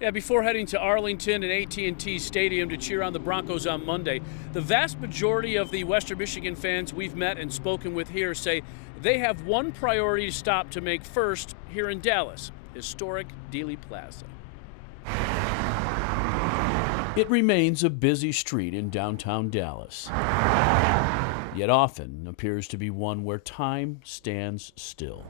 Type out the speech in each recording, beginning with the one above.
Yeah, before heading to Arlington and AT&T Stadium to cheer on the Broncos on Monday, the vast majority of the Western Michigan fans we've met and spoken with here say they have one priority to stop to make first here in Dallas, historic Dealey Plaza. It remains a busy street in downtown Dallas, yet often appears to be one where time stands still.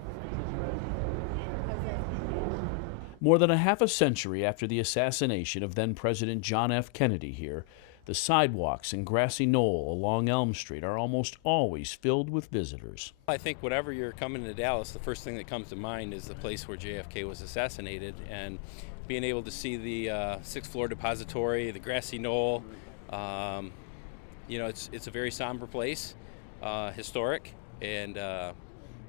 More than a half a century after the assassination of then-President John F. Kennedy here, the sidewalks and grassy knoll along Elm Street are almost always filled with visitors. I think whenever you're coming to Dallas, the first thing that comes to mind is the place where JFK was assassinated, and being able to see the sixth floor depository, the grassy knoll. It's a very somber place, historic, and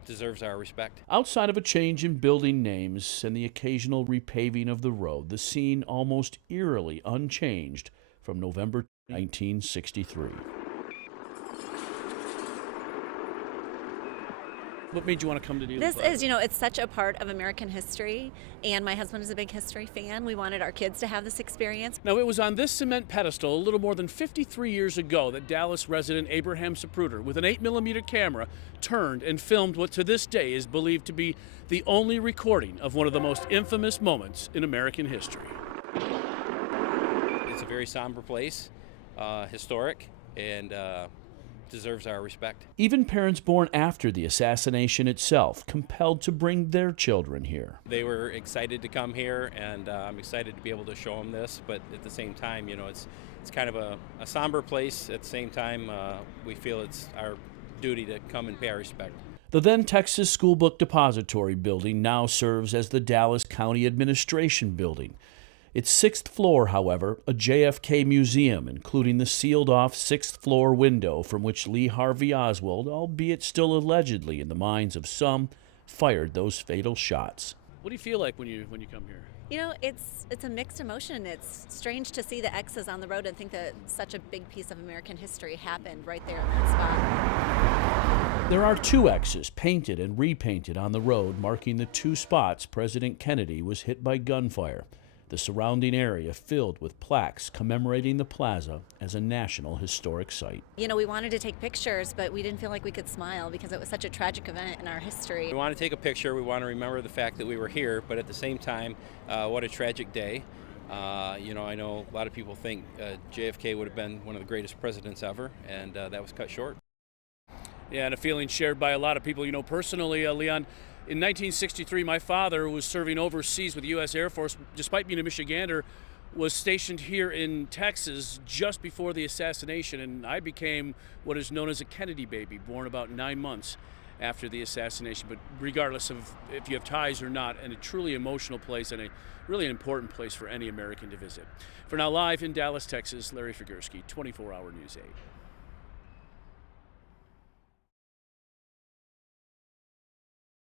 deserves our respect. Outside of a change in building names and the occasional repaving of the road, the scene almost eerily unchanged from November 1963. What made you want to come to Dealey Plaza? This is, it's such a part of American history, and my husband is a big history fan. We wanted our kids to have this experience. Now, it was on this cement pedestal a little more than 53 years ago that Dallas resident Abraham Zapruder, with an 8mm camera, turned and filmed what to this day is believed to be the only recording of one of the most infamous moments in American history. It's a very somber place, historic, and deserves our respect. Even parents born after the assassination itself compelled to bring their children here. They were excited to come here, and I'm excited to be able to show them this, but at the same time, it's kind of a somber place. At the same time, we feel it's our duty to come and pay our respect. The then Texas School Book Depository building now serves as the Dallas County Administration Building. Its sixth floor, however, a JFK museum, including the sealed-off sixth-floor window from which Lee Harvey Oswald, albeit still allegedly in the minds of some, fired those fatal shots. What do you feel like when you come here? It's a mixed emotion. It's strange to see the X's on the road and think that such a big piece of American history happened right there in that spot. There are two X's painted and repainted on the road marking the two spots President Kennedy was hit by gunfire. The surrounding area filled with plaques commemorating the plaza as a National Historic Site. We wanted to take pictures, but we didn't feel like we could smile because it was such a tragic event in our history. We want to take a picture. We want to remember the fact that we were here, but at the same time, what a tragic day. I know a lot of people think JFK would have been one of the greatest presidents ever, and that was cut short. Yeah, and a feeling shared by a lot of people. Personally, Leon, in 1963, my father was serving overseas with the U.S. Air Force. Despite being a Michigander, was stationed here in Texas just before the assassination, and I became what is known as a Kennedy baby, born about 9 months after the assassination. But regardless of if you have ties or not, and a truly emotional place and a really important place for any American to visit. For now, live in Dallas, Texas, Larry Figursky, 24 Hour News 8.